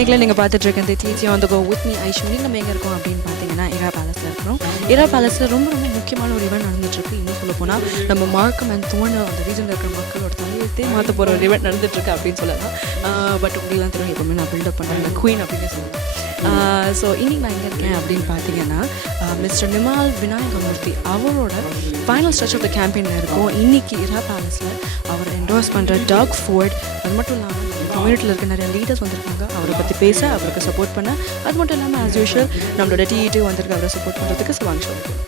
நேயர்களே நீங்கள் பார்த்துட்டு இருக்கிறது DD on the go with me Aishu. நம்ம எங்கே இருக்கோம் அப்படின்னு பார்த்தீங்கன்னா இரா பேலஸில் இருக்கிறோம். இரா பேலஸில் ரொம்ப ரொம்ப முக்கியமான ஒரு ஈவெண்ட் நடந்துட்டுருக்கு. இன்னும் சொல்ல போனால் நம்ம மார்க்கம் அண்ட் தோர்னில் அந்த ரீஜனில் இருக்கிற மக்களோட தலையெழுத்தே மாற்ற போகிற ஒரு ஈவெண்ட் நடந்துட்டுருக்கு அப்படின்னு சொல்லலாம். பட் உங்களுக்குலாம் தெரியும், எப்பவுமே நான் பில்டப் பண்ணுறேன் இந்த குயின் அப்படின்னு சொல்லுவேன். ஸோ இன்றைக்கி நான் எங்கே இருக்கேன் அப்படின்னு பார்த்தீங்கன்னா மிஸ்டர் நிமால் விநாயகமூர்த்தி அவரோட ஃபைனல் ஸ்ட்ரெச் ஆஃப் த கேம்பெயினில் இருக்கும். இன்றைக்கி இரா பேலஸில் அவர் என்டோர்ஸ் பண்ணுற டாக் ஃபோர்ட், அது மட்டும் இல்லாமல் கம்யூனிட்டியில் இருக்க நிறைய லீடர்ஸ் வந்திருக்காங்க அவரை பற்றி பேச, அவருக்கு சப்போர்ட் பண்ண. அது மட்டும் இல்லாமல் ஆஸ் யூஷுவல் நம்மளோட டிஇடி வந்திருக்கு அவரை சப்போர்ட் பண்ணுறதுக்கு. வாங்க சொல்லுங்கள்.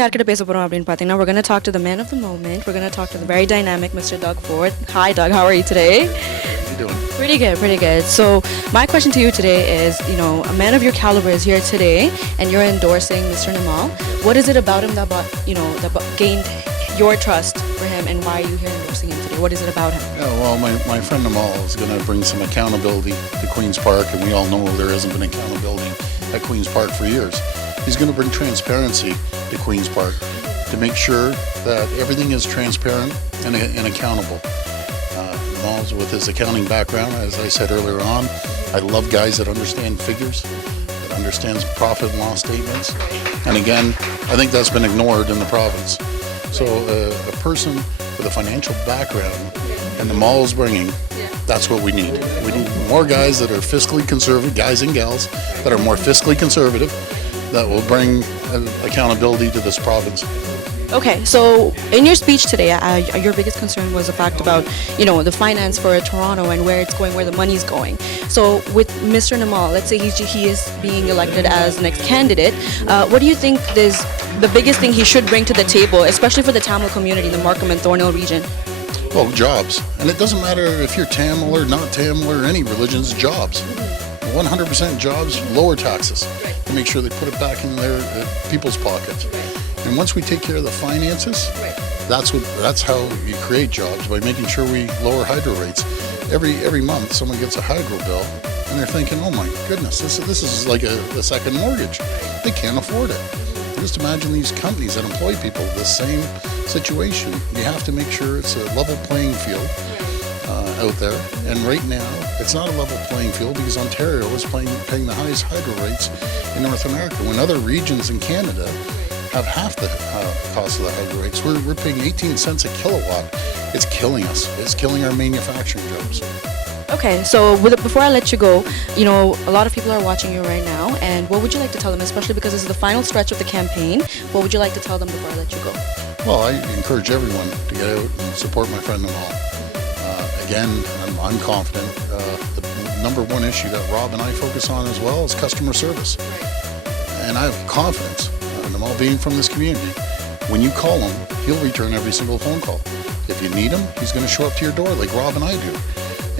யார்கிட்ட பேச போகிறோம் அப்படின்னு பார்த்தீங்கன்னா we're going to talk to the man of the moment. We're going to talk to the very dynamic Mr. Doug Ford. Hi Doug, how are you today? How are you doing? Pretty good. So my question to you today is, you know, a man of your caliber is here today and you're endorsing Mr. Nimal. What is it about him that gained your trust for him, and why are you here endorsing him today? What is it about him? Yeah, well, my friend Nimal is going to bring some accountability to Queen's Park, and we all know there hasn't been accountability at Queen's Park for years. He's going to bring transparency to Queen's Park to make sure that everything is transparent and accountable. Nimal's with his accounting background, as I said earlier on. I love guys that understand figures, that understands profit and loss statements. And again, I think that's been ignored in the province. So a person with a financial background and Nimal's bringing, that's what we need. We need more guys that are fiscally conservative, guys and gals that are more fiscally conservative, that will bring accountability to this province. Okay, so in your speech today, your biggest concern was the fact about, you know, the finance for Toronto and where it's going, where the money's going. So with Mr. Nimal, let's say he is being elected as the next candidate, what do you think is the biggest thing he should bring to the table, especially for the Tamil community in the Markham-Thornhill region? Well, jobs. And it doesn't matter if you're Tamil or not Tamil or any religions, jobs. 100% jobs, lower taxes, to make sure they put it back in their people's pockets. And once we take care of the finances, that's how you create jobs, by making sure we lower hydro rates. Every month someone gets a hydro bill and they're thinking, oh my goodness, this is like a second mortgage. They can't afford it. Just imagine these companies that employ people, the same situation. You have to make sure it's a level playing field out there. And right now, it's not a level playing field because Ontario is paying the highest hydro rates in North America, when other regions in Canada have half the cost of the hydro rates. We're paying 18 cents a kilowatt. It's killing us. It's killing our manufacturing jobs. Okay, so before I let you go, you know, a lot of people are watching you right now, and what would you like to tell them, especially because this is the final stretch of the campaign? What would you like to tell them before I let you go? Well, I encourage everyone to get out and support my friend Nimal. Again, I'm confident. The number one issue that Rob and I focus on as well is customer service. And I have confidence, Nimal being from this community, when you call him, he'll return every single phone call. If you need him, he's going to show up to your door like Rob and I do.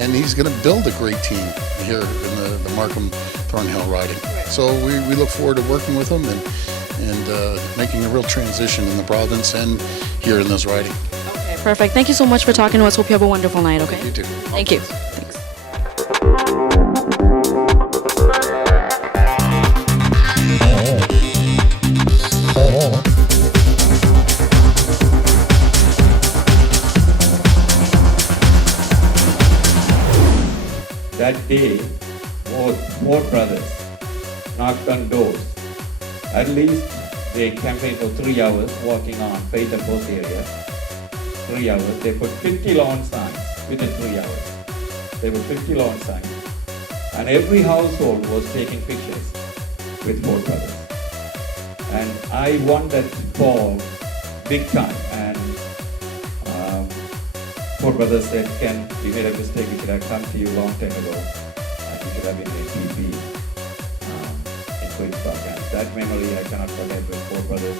And he's going to build a great team here in the Markham-Thornhill riding. So we look forward to working with him and making a real transition in the province and here in this riding. Okay, perfect. Thank you so much for talking to us. Hope you have a wonderful night, okay? You too. Thank you. Thanks. That day, four brothers knocked on doors. At least they campaigned for 3 hours, walking on Payton Post area. 3 hours. They put 50 lawn signs within 3 hours. They put 50 lawn signs. And every household was taking pictures with four brothers. And I won that call big time. And four brothers said, Ken, we made a mistake. We should have come to you a long time ago. And we should have been in PP in Queen's Park. And that memory I cannot forget with four brothers.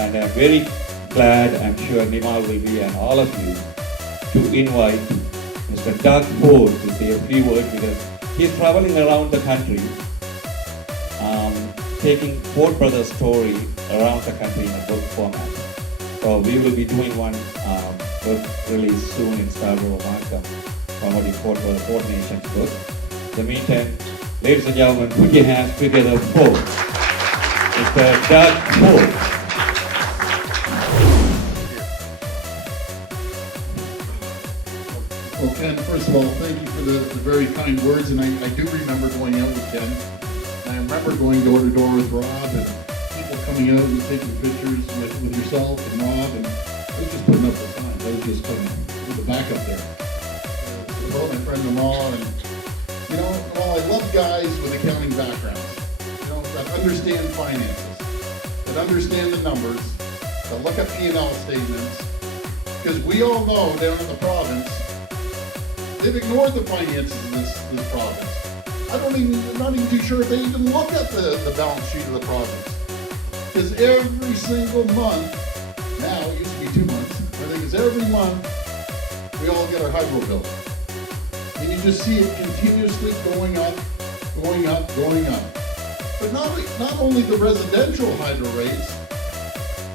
And I'm very glad, I'm sure Nimal will be, and all of you, to invite Mr. Doug Ford to say a few words, because he's traveling around the country taking Ford Brothers story around the country in a book format. So we will be doing one book release soon in Scarborough, Markham, promoting Ford Brothers, Ford Nation's book. In the meantime, ladies and gentlemen, put your hands together for Mr. Doug Ford. Well, Ken, first of all, thank you for the very kind words, and I do remember going out with Ken. And I remember going door to door with Rob and people coming out and taking pictures with yourself and Rob, and I was just putting up the signs. I was just putting the backup there. Well, my friend Nimal, and you know, Nimal, I love guys with accounting backgrounds, you know, that understand finances, that understand the numbers, that look at P&L statements, because we all know down in the province, they've ignored the finances in this province. I'm not even too sure if they even look at the balance sheet of the province. Because every single month, now it used to be 2 months, I think it's every month, we all get our hydro bill. And you just see it continuously going up, going up, going up. But not only the residential hydro rates,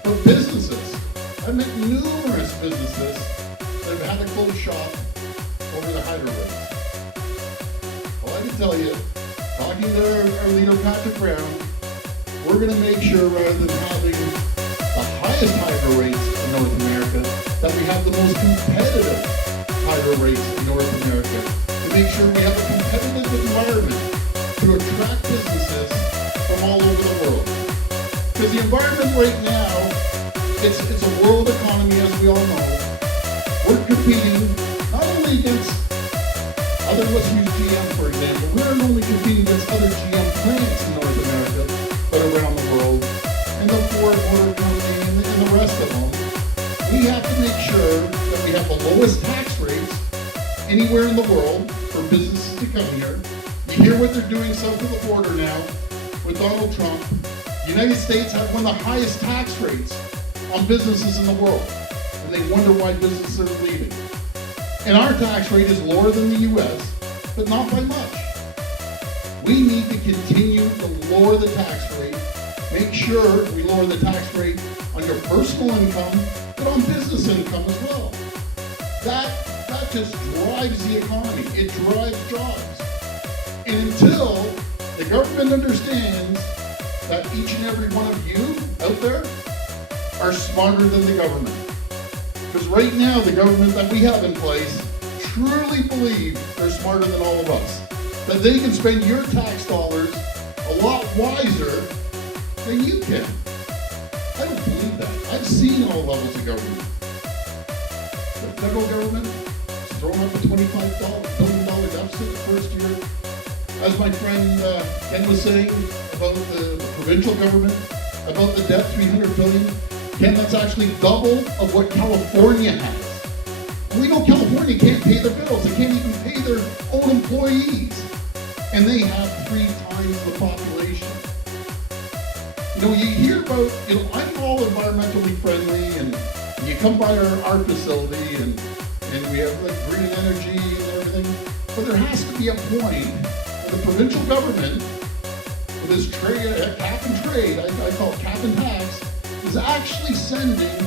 but businesses. I've met numerous businesses that have had to close shop over the hydro rates. Well, I can tell you, talking to our leader, Patrick Brown, we're going to make sure rather than having the highest hydro rates in North America, that we have the most competitive hydro rates in North America, to make sure we have a competitive environment to attract businesses from all over the world. Because the environment right now, it's a world economy, as we all know. We're competing not only against other, let's use GM for example, we're not only competing against other GM plants in North America, but around the world, and the Ford Motor Company and the rest of them. We have to make sure that we have the lowest tax rates anywhere in the world for businesses to come here. You hear what they're doing south of the border now with Donald Trump. The United States have one of the highest tax rates on businesses in the world, and they wonder why businesses are leaving. And our tax rate is lower than the U.S., but not by much. We need to continue to lower the tax rate, make sure we lower the tax rate on your personal income, but on business income as well. That just drives the economy. It drives jobs. And until the government understands that each and every one of you out there are smarter than the government. Because right now, the government that we have in place truly believe they're smarter than all of us. That they can spend your tax dollars a lot wiser than you can. I don't believe that. I've seen all levels of government. The federal government is throwing up a $25 billion deficit the first year. As my friend Ken was saying about the provincial government, about the debt, $300 billion. Ken, that's actually double of what California has. And we know California can't pay their bills. They can't even pay their own employees. And they have 3 times the population. You know, you hear about, I'm all environmentally friendly, and you come by our facility, and we have like green energy and everything. But there has to be a point where the provincial government, with this trade, cap and trade, I call it cap and tax, is actually sending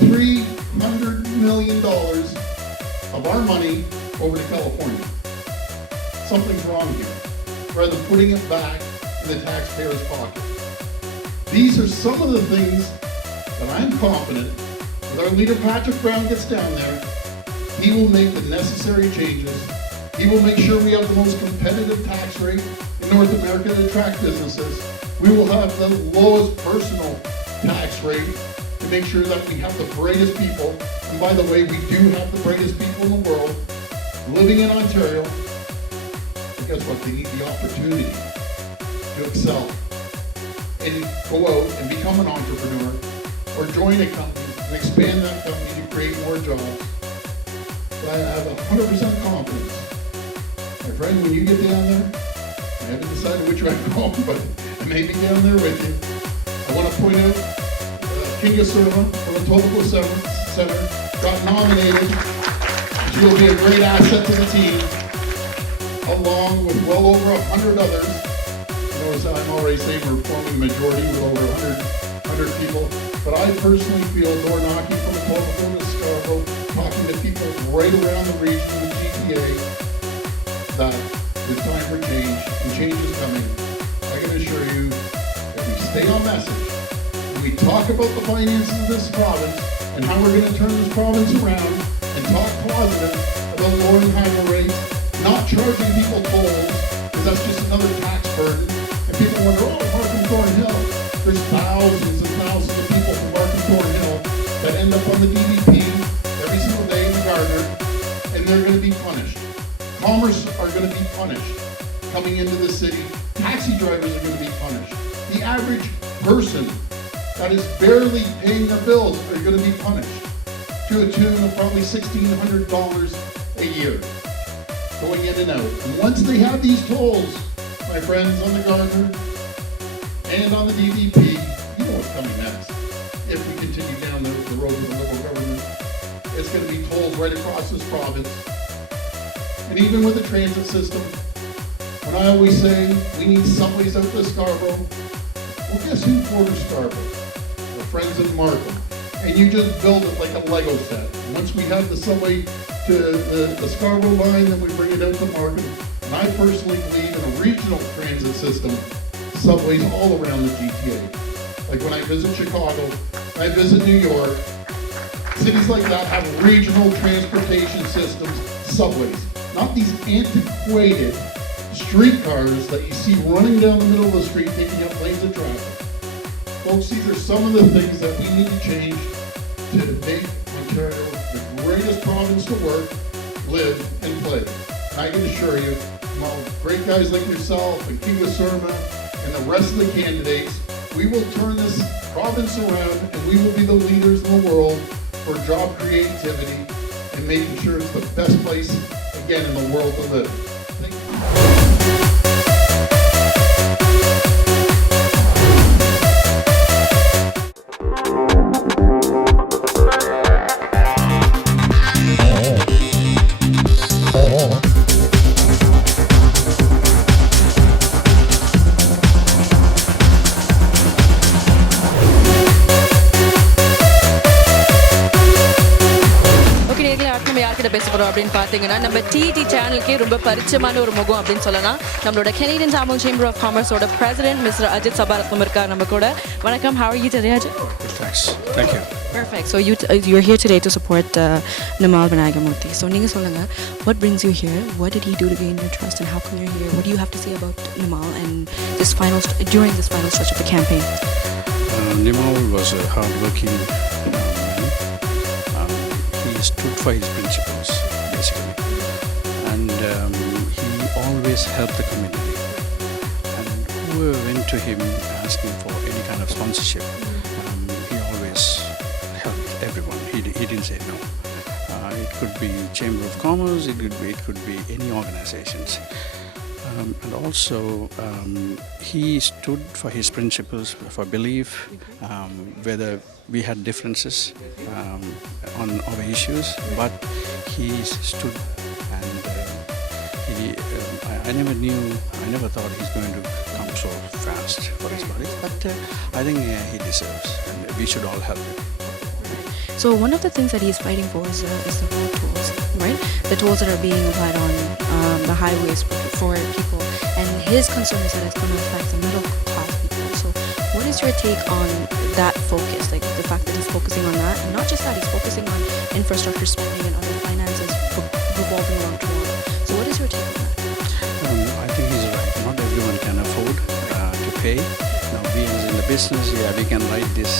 $300 million of our money over to California. Something's wrong here, rather than putting it back in the taxpayer's pocket. These are some of the things that I'm confident, if our leader Patrick Brown gets down there, he will make the necessary changes. He will make sure we have the most competitive tax rate in North America to attract businesses. We will have the lowest personal tax rate to make sure that we have the brightest people. And by the way, we do have the brightest people in the world living in Ontario. But guess what? They need the opportunity to excel and go out and become an entrepreneur or join a company and expand that company to create more jobs. But I have 100% confidence. My friend, when you get down there, I haven't decided which way I'm going, but I may be down there with you. I want to point out Kinga Serva from the Etobicoke Center got nominated. She will be a great asset to the team, along with well over 100 others. notice I'm already saying we're forming a majority with over 100 people. But I personally feel door knocking from Etobicoke to Scarborough, talking to people right around the region of the GTA, that it's time for change, and change is coming. I can assure you, if we stay on message, and we talk about the finances of this province, and how we're going to turn this province around, and talk positive about lowering highway rates, not charging people tolls, because that's just another tax burden. And people wonder, oh, Markham-Thornhill. There's thousands and thousands of people from Markham-Thornhill that end up on the DVP every single day in the Gardner, and they're going to be punished. Commerce are going to be punished coming into the city. Taxi drivers are going to be punished. The average person that is barely paying their bills are going to be punished to a tune of probably $1,600 a year going in and out. And once they have these tolls, my friends on the Gardner and on the DVP, you know what's coming next. If we continue down the road with the Liberal government, it's going to be tolls right across this province. And even with the transit system, when I always say we need subways out to Scarborough, well, guess who borders Scarborough? Our friends in Markham. And you just build it like a Lego set. Once we have the subway to the Scarborough line, then we bring it out to Markham. And I personally believe in a regional transit system, subways all around the GTA. Like when I visit Chicago, I visit New York, cities like that have regional transportation systems, subways. Not these antiquated streetcars that you see running down the middle of the street taking up lanes of traffic. Folks, these are some of the things that we need to change to make Ontario the greatest province to work, live, and play. And I can assure you, well, great guys like yourself and King Surma and the rest of the candidates, we will turn this province around and we will be the leaders in the world for job creativity and making sure it's the best place, again, in the world to live. Thank you. பேச போறோம் அப்படின்னு பார்த்தீங்கன்னா நம்ம டிடி சேனலுக்கே ரொம்ப பரிச்சயமான ஒரு முகம் அப்படின்னு சொல்லலாம். நம்மளோட கெனடியன் தமிழ் சேம்பர் ஆஃப் காமர்ஸோட பிரசிடென்ட் மிஸ்டர் அஜித் சபாரத்னம் இருக்கார் நம்ம கூட. வணக்கம், how are you today, Ajit? Thanks. Thank you. Perfect. So you're here today to support Nimal Vinayagamoorthy. So நீங்க சொல்லுங்க, what brings you here? What did he do to gain your trust, and how come you're here? What do you have to say about Nimal and during this final stretch of the campaign? Nimal was a hard-working man. He stood for his principles, basically, and he always helped the community. And whoever went to him asking for any kind of sponsorship, he always helped everyone. He didn't say no. It could be Chamber of Commerce, it could be any organizations. And also, he stood for his principles, for belief, whether we had differences on our issues, but he stood and I never thought he's going to come so fast for his body, but I think he deserves, and we should all help him. So one of the things that he's fighting for is the road tolls, right? The tolls that are being applied on the highways for people, and his concern is that it's going to affect the middle class people. So what is your take on that focus, like the fact that he's focusing on that, and not just that, he's focusing on infrastructure spending and other finances revolving around Toronto. So what is your take on that? I think he's right. Not everyone can afford to pay. Now, we as in the business, we can write this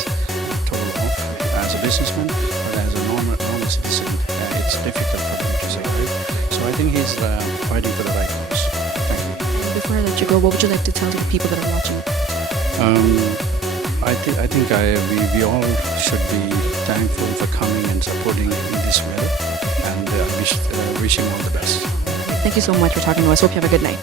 toll off as a businessman, but as a normal citizen, it's difficult for them to survive. So I think he's fighting for the right cause. Thank you. And before I let you go, what would you like to tell the people that are watching? I think we all should be thankful for coming and supporting in this way, and wish him all the best. Thank you so much for talking to us. Hope you have a good night.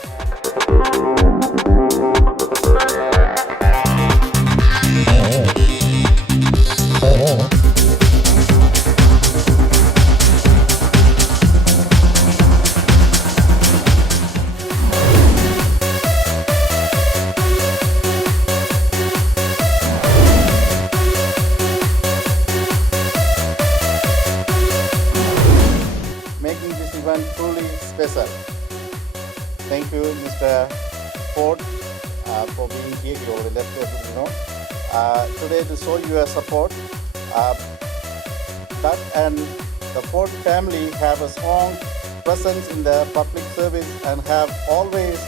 event truly special. Thank you, Mr. Ford, for being here. You already left everything, today to show your support. Doug and the Ford family have a strong presence in the public service and have always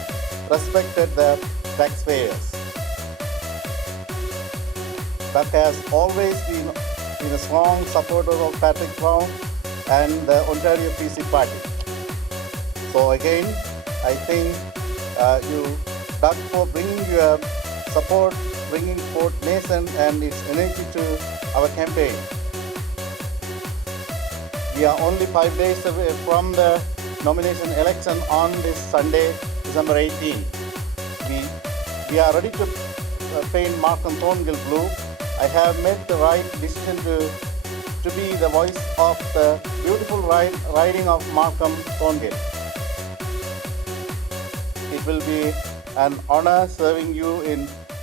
respected the taxpayers. Doug has always been a strong supporter of Patrick Brown and the Ontario PC Party. So again, I thank you, Doug, for bringing your support, bringing Fort Mason and its energy to our campaign. We are only 5 days away from the nomination election on this Sunday, December 18. We are ready to paint Markham-Thornhill blue. I have made the right decision to be the voice of the beautiful riding of Markham-Thornhill. It will be an honor serving you in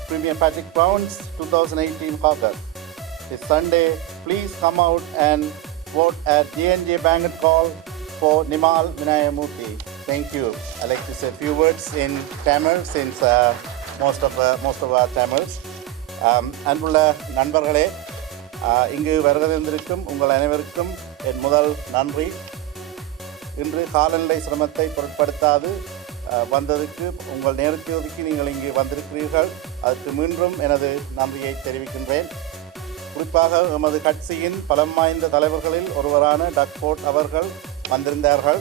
Premier Patrick Brown's 2018 caucus. This Sunday, please come out and vote at J&J Banquet Hall for Nimal Vinayagamoorthy. Thank you. I'd like to say a few words in Tamil since most of our Tamils. அன்புள்ள நண்பர்களே, இங்கு வருகிறந்திருக்கும் உங்கள் அனைவருக்கும் என் முதல் நன்றி. இன்று காலநிலை சிரமத்தை பொருட்படுத்தாது வந்ததுக்கு உங்கள் நேரத்தை ஒதுக்கி நீங்கள் இங்கு வந்திருக்கிறீர்கள். அதற்கு மீண்டும் எனது நன்றியை தெரிவிக்கின்றேன். குறிப்பாக எமது கட்சியின் பலம் வாய்ந்த தலைவர்களில் ஒருவரான டக் ஃபோர்ட் அவர்கள் வந்திருந்தார்கள்.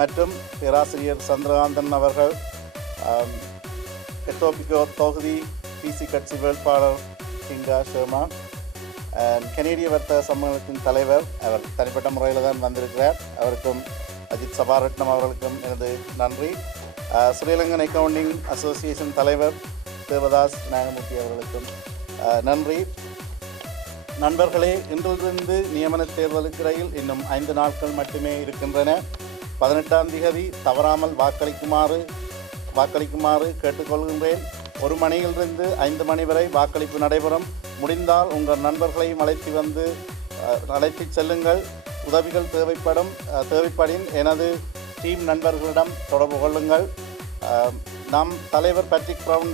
மற்றும் பேராசிரியர் சந்திரகாந்தன் அவர்கள், எத்தோபிகோ தொகுதி பிசி கட்சி வேட்பாளர் கிங்கா ஷர்மா, கனேடிய வர்த்தக சம்மேளனத்தின் தலைவர், அவர் தனிப்பட்ட முறையில் தான் வந்திருக்கிறார். அவருக்கும் அஜித் சபாரட்னம் அவர்களுக்கும் எனது நன்றி. ஸ்ரீலங்கன் அக்கவுண்டிங் அசோசியேஷன் தலைவர் தேவதாஸ் விநாயகமூர்த்தி அவர்களுக்கும் நன்றி. நண்பர்களே, இன்றிலிருந்து நியமன தேர்தலுக்கு இடையில் இன்னும் 5 நாட்கள் மட்டுமே இருக்கின்றன. 18ஆம் தேதி தவறாமல் வாக்களிக்குமாறு கேட்டுக்கொள்கின்றேன். 1 மணியிலிருந்து 5 மணி வரை வாக்களிப்பு நடைபெறும். முடிந்தால் உங்கள் நண்பர்களையும் அழைத்து செல்லுங்கள். உதவிகள் தேவைப்படின் எனது டீம் நண்பர்களிடம் தொடர்பு கொள்ளுங்கள். நம் தலைவர் பேட்ரிக் பிரவுன்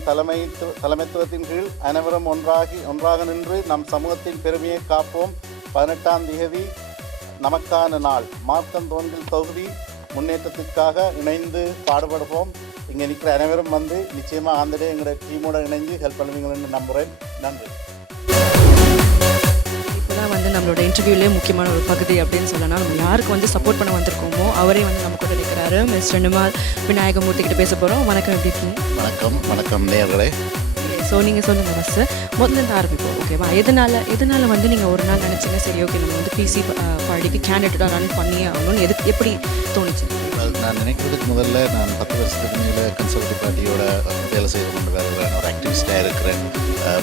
தலைமைத்துவத்தின் கீழ் அனைவரும் ஒன்றாக நின்று நம் சமூகத்தின் பெருமையை காப்போம். 18ஆம் தேதி நமக்கான நாள். மார்க்கம்-தோன்றில் தொகுதி முன்னேற்றத்திற்காக இணைந்து பாடுபடுவோம். இங்கே நிற்கிற அனைவரும் வந்து நிச்சயமாக ஆந்தடே எங்களோட டீமோட இணைஞ்சு ஹெல்ப் பண்ணுவீங்கன்னு நம்புகிறேன். நன்றி. இப்போதான் வந்து நம்மளோட இன்டர்வியூலேயே முக்கியமான ஒரு பகுதி அப்படின்னு சொல்லலாம். நம்ம யாருக்கு வந்து சப்போர்ட் பண்ண வந்திருக்கோமோ அவரே வந்து நம்ம கூட இருக்கிறாரு. மிஸ்டர் நிமால் விநாயகமூர்த்தி கிட்ட பேச போகிறோம். வணக்கம், எப்படி இருக்கீங்க? வணக்கம் நேயர்களே. ஸோ நீங்கள் சொல்லுங்கள் ஃபஸ்ட்டு, முதல்லேருந்து ஆரம்பிப்போம். ஓகேவா? எதனால் வந்து நீங்கள் ஒரு நாள் நினச்சிங்க சரி ஓகே நம்ம வந்து பிசி பார்ட்டிக்கு கேண்டிடேட்டாக ரன் பண்ணியே ஆகணும்னு எப்படி தோணுச்சு? நான் நினைக்கிறதுக்கு முதல்ல நான் 10 வருஷத்துக்கு மேலே கன்சர்வேட்டிவ் பார்ட்டியோட வேலை செய்து கொண்டு வருகிறேன். ஒரு ஆக்டிவிஸ்டாக இருக்கிறேன்.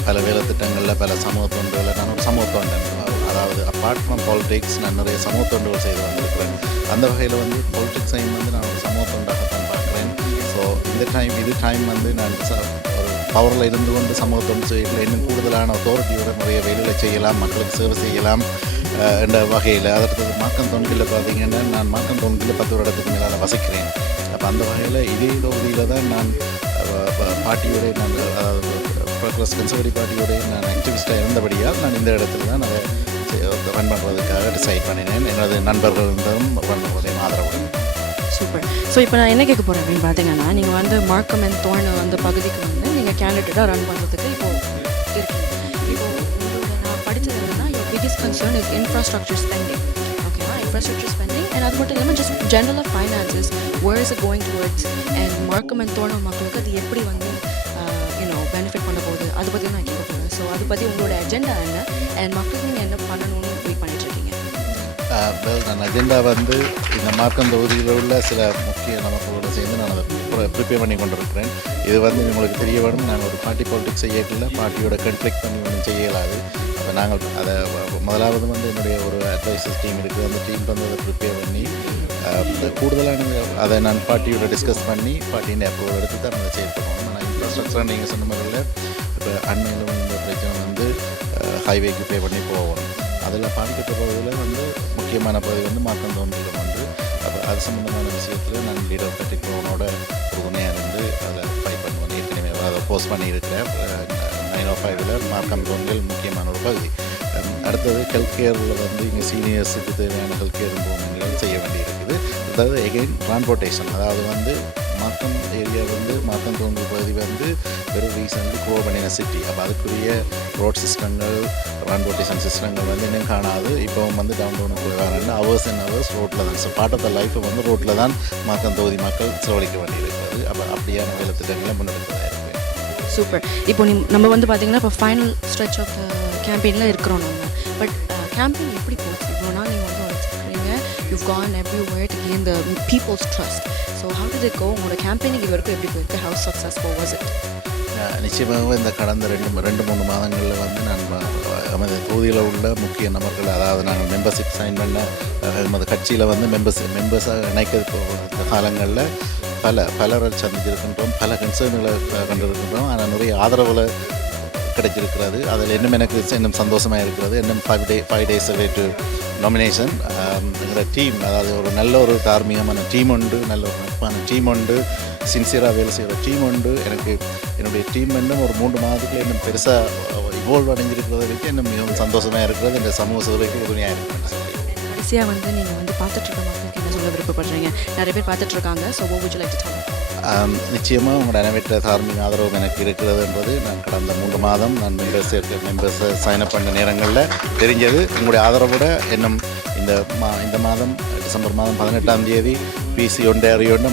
பல வேலை திட்டங்களில் பல சமூக தொண்டுகளை நான் ஒரு சமூக தொண்டன். அதாவது அப்பார்ட் ஃப்ரம் பாலிடிக்ஸ் நான் நிறைய சமூக தொண்டுகள் செய்து வந்திருக்கிறேன். அந்த வகையில் வந்து பாலிடிக்ஸையும் வந்து நான் ஒரு சமூக தொண்டாகத்தான் பார்க்குறேன். ஸோ இது டைம் வந்து நான் ஒரு பவரில் இருந்து கொண்டு சமூக தொண்டு செய்யல இன்னும் கூடுதலான அத்தாரிட்டியோட நிறைய வேலைகளை செய்யலாம், மக்களுக்கு சேவை செய்யலாம் என்ற வகையில். அதற்கு மார்க்கம்-தோன்றில் பார்த்தீங்கன்னா நான் மார்க்கம்-தோன்றில் 10 வருடத்துக்கு மேலே வசிக்கிறேன். அப்போ அந்த வகையில் இதே தொகுதியில் தான் நான் பார்ட்டியோட அதாவது ப்ரோக்ரஸ் கன்சர்வேட்டிவ் பார்ட்டியோட நான் ஆக்டிவிஸ்டாக இருந்தபடியால் நான் இந்த இடத்துல தான் அதை ரன் பண்ணுறதுக்காக டிசைட் பண்ணினேன். எனது நண்பர்களும் ரன் ஆதரவுடன். சூப்பர். ஸோ இப்போ நான் என்ன கேட்க போகிறேன் அப்படின்னு பார்த்தீங்கன்னா, நீங்கள் வந்து மார்க்கம்-அண்ட்-தோர்ன் அந்த பகுதிக்கு வந்து நீங்கள் கேண்டிடேட்டாக ரன் பண்ணுறதுக்கு இப்போது இருக்கீங்க. உங்களோட நான் படித்தது என்னன்னா, your biggest concern is infrastructure spending. ஓகேவா? infrastructure spending and அது மட்டும் இல்லாமல் just general finances, where is it going towards, and மார்க்கம்-அண்ட்-தோர்ன் மக்களுக்கு அது எப்படி வந்து பெனிஃபிட் பண்ண போகுது, அதை பற்றி நான் கேட்க போகிறேன். ஸோ அதை பற்றி உங்களோட அஜெண்டா என்ன, அண்ட் மக்களுக்கு நீங்கள் என்ன பண்ணணும்னு வெயிட் பண்ணிட்டுருக்கீங்க? நான் அஜெண்டா வந்து இந்த மார்க்கம் தொகுதியில் உள்ள சில முக்கிய நபர்களோடு சேர்ந்து நான் அதை ப்ரிப்பேர் பண்ணி கொண்டிருக்கிறேன். இது வந்து உங்களுக்கு தெரிய வேணும், நாங்கள் ஒரு பார்ட்டி பாலிடிக்ஸ் செய்யல, பார்ட்டியோட கன்ஃப்ளிக்ட் பண்ணி ஒன்றும் செய்ய இயலாது. அப்போ நாங்கள் அதை முதலாவது வந்து என்னுடைய ஒரு அட்வைசர்ஸ் டீம் இருக்குது. அந்த டீம் வந்து அதை ப்ரிப்பேர் பண்ணி கூடுதலான அதை நான் பார்ட்டியோட டிஸ்கஸ் பண்ணி பார்ட்டியின் அப்ரூவல் எடுத்து தான் அதை செயல்படணும். ஆனால் இன்ஃப்ராஸ்ட்ரக்சர் நீங்கள் சொன்ன மாதிரியில் இப்போ அண்மையில் இந்த பிரச்சனை வந்து ஹைவேக்கு பே பண்ணி போகணும். அதில் பாதிக்கப்பட்ட பகுதியில் வந்து முக்கியமான பகுதி வந்து மார்க்கம்-தோன்றில் வந்து அப்போ அது சம்மந்தமான விஷயத்தில் நான் லீடர் பட்டிப்பவனோட உறுதுணையாக இருந்து அதை ஃபைட் பண்ணுவேன். ஏற்கனவே அதை போஸ்ட் பண்ணியிருக்கிறேன் 905 மார்க்கம்-தோர்னில் முக்கியமான ஒரு பகுதி. அடுத்தது ஹெல்த் கேரில் வந்து இங்கே சீனியர்ஸுக்கு தேவையான ஹெல்த் கேர் இம்ப்ரூவ்மெண்ட்கள் செய்ய வேண்டியிருக்குது. அதாவது எகெயின் டிரான்ஸ்போர்ட்டேஷன், அதாவது வந்து மார்க்கம் ஏரியா வந்து மார்க்கம்-தோர்னில் பகுதி வந்து வெறும் ரீசன்ட்லி க்ரோ பண்ணின சிட்டி. அப்போ அதுக்குரிய ரோட் சிஸ்டங்கள் டிரான்ஸ்போர்ட்டேஷன் சிஸ்டங்கள் வந்து இன்னும் காணாது. இப்போ வந்து டவுன் டவுனுக்கு வரேன்னா ஹவர்ஸ் அண்ட் ஹவர்ஸ் ரோட்டில் தான். ஸோ பார்ட் ஆஃப் த லைஃப்பை வந்து ரோட்டில் தான் மார்க்கம் தொகுதி மக்கள் செலவழிக்க வேண்டியிருக்கிறது. அப்போ அப்படியான வேலை திட்டங்களை முன்னெடுப்பதாக இருக்குது. சூப்பர். இப்போ நம்ம வந்து பார்த்தீங்கன்னா இப்போ ஃபைனல் ஸ்ட்ரெச் ஆஃப் த கேம்பெயினில் இருக்கிறோம் நம்ம. பட் கேம்பெயின் எப்படி போச்சு? இவ்வளோ நாள் நீங்கள் வந்து வச்சுருக்கீங்க, you've gone everywhere to gain the people's trust. So how did it go? உங்களோட கேம்பெயினிங் இது வரைக்கும் எப்படி போயிருக்கு? How successful was it? நிச்சயமாக இந்த கடந்த 2-3 மாதங்களில் வந்து நான் நமது தொகுதியில் உள்ள முக்கிய நபர்கள், அதாவது நாங்கள் மெம்பர்ஷிப் சைன் பண்ண நமது கட்சியில் வந்து மெம்பர்ஸாக இணைக்க இந்த காலங்களில் பலரை சந்திச்சிருக்கின்றோம், பல கன்சர்ன்களை கண்டிருக்கின்றோம். ஆனால் நிறைய ஆதரவுகளை கிடைச்சிருக்கிறது. அதில் இன்னும் சந்தோஷமாக இருக்கிறது. இன்னும் 5 days away to nomination. எங்களோட டீம், அதாவது ஒரு நல்ல ஒரு தார்மீகமான டீம் உண்டு, நல்ல ஒரு நட்பான டீம் உண்டு, சின்சியராக வேலை செய்கிற டீம் உண்டு. என்னுடைய டீம் இன்னும் ஒரு 3 மாதத்துக்குள்ள இன்னும் பெருசாக இவால்வ் அடைஞ்சிருக்கிறத வரைக்கும் இன்னும் மிகவும் சந்தோஷமாக இருக்கிறது. இந்த சமூக சேவைக்கு உதவியாக இருக்குன்னு சொல்லி கடைசியாக வந்து நீங்கள் வந்து பார்த்துட்ருக்க மக்களுக்கு என்ன சொல்ல விருப்பப்படுறீங்க? நிறைய பேர் பார்த்துட்ருக்காங்க. So what would you like to tell them? நிச்சயமாக உங்களோட அனைவற்ற தார்மீக ஆதரவும் எனக்கு இருக்கிறது என்பது நான் கடந்த 3 மாதம் நான் மெம்பர்ஸை சைன்அப் பண்ண நேரங்களில் தெரிஞ்சது. உங்களுடைய ஆதரவோட இன்னும் இந்த மாதம் டிசம்பர் மாதம் 18ஆம் தேதி PC ஒன்டாரியோட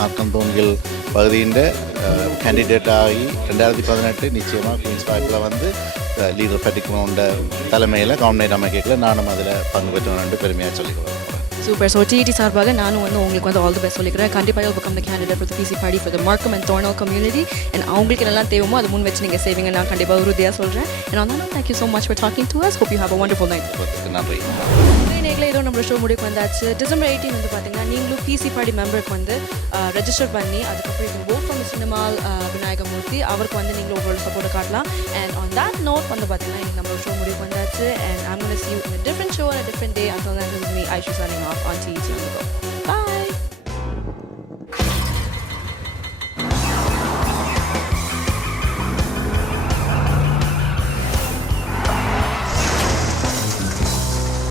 மார்க்கம்-தோர்னில் பகுதியின் கேண்டிடேட் ஆகி 2018 நிச்சயமாக குயின்ஸ் பார்க்கில் வந்து லீடர் பட்டிக்குவோண்ட தலைமையில் கவர்னர் அமைக்கல நானும் அதில் பங்கு பெற்றேன் பெருமையாக சொல்லிக்கிறேன். சூப்பர். ஸோ டிடி சார்பாக நானும் வந்து உங்களுக்கு வந்து ஆல் தி பெஸ்ட் சொல்லிக்கிறேன். கண்டிப்பாக become the candidate for the PC party for the Markham-Thornhill community. And அவங்களுக்கு என்னெல்லாம் தேவைமோ அது முன் வச்சு நீங்கள் செய்வீங்க, நான் கண்டிப்பாக உறுதியாக சொல்கிறேன். And on that note, thank you so much for talking to us. Hope you have a wonderful night. நன்றி. நேரில் ஏதோ நம்ம ஷோ முடிவுக்கு வந்தாச்சு. டிசம்பர் 18 வந்து பார்த்தீங்கன்னா நீங்களும் PC party மெம்பருக்கு வந்து ரெஜிஸ்டர் பண்ணி அதுக்கப்புறம் இது vote for Mr. Nimal Vinayagamoorthy அவருக்கு வந்து நீங்களும் உங்களோட சப்போர்ட்டை காட்டலாம். And on that note வந்து பார்த்தீங்கன்னா இன்னைக்கு நம்ம ஷோ முடிவுக்கு வந்தாச்சு. And I'm going to see you in a different show on a different day. Until then, this is me, Aisha, signing off on TET on the Go.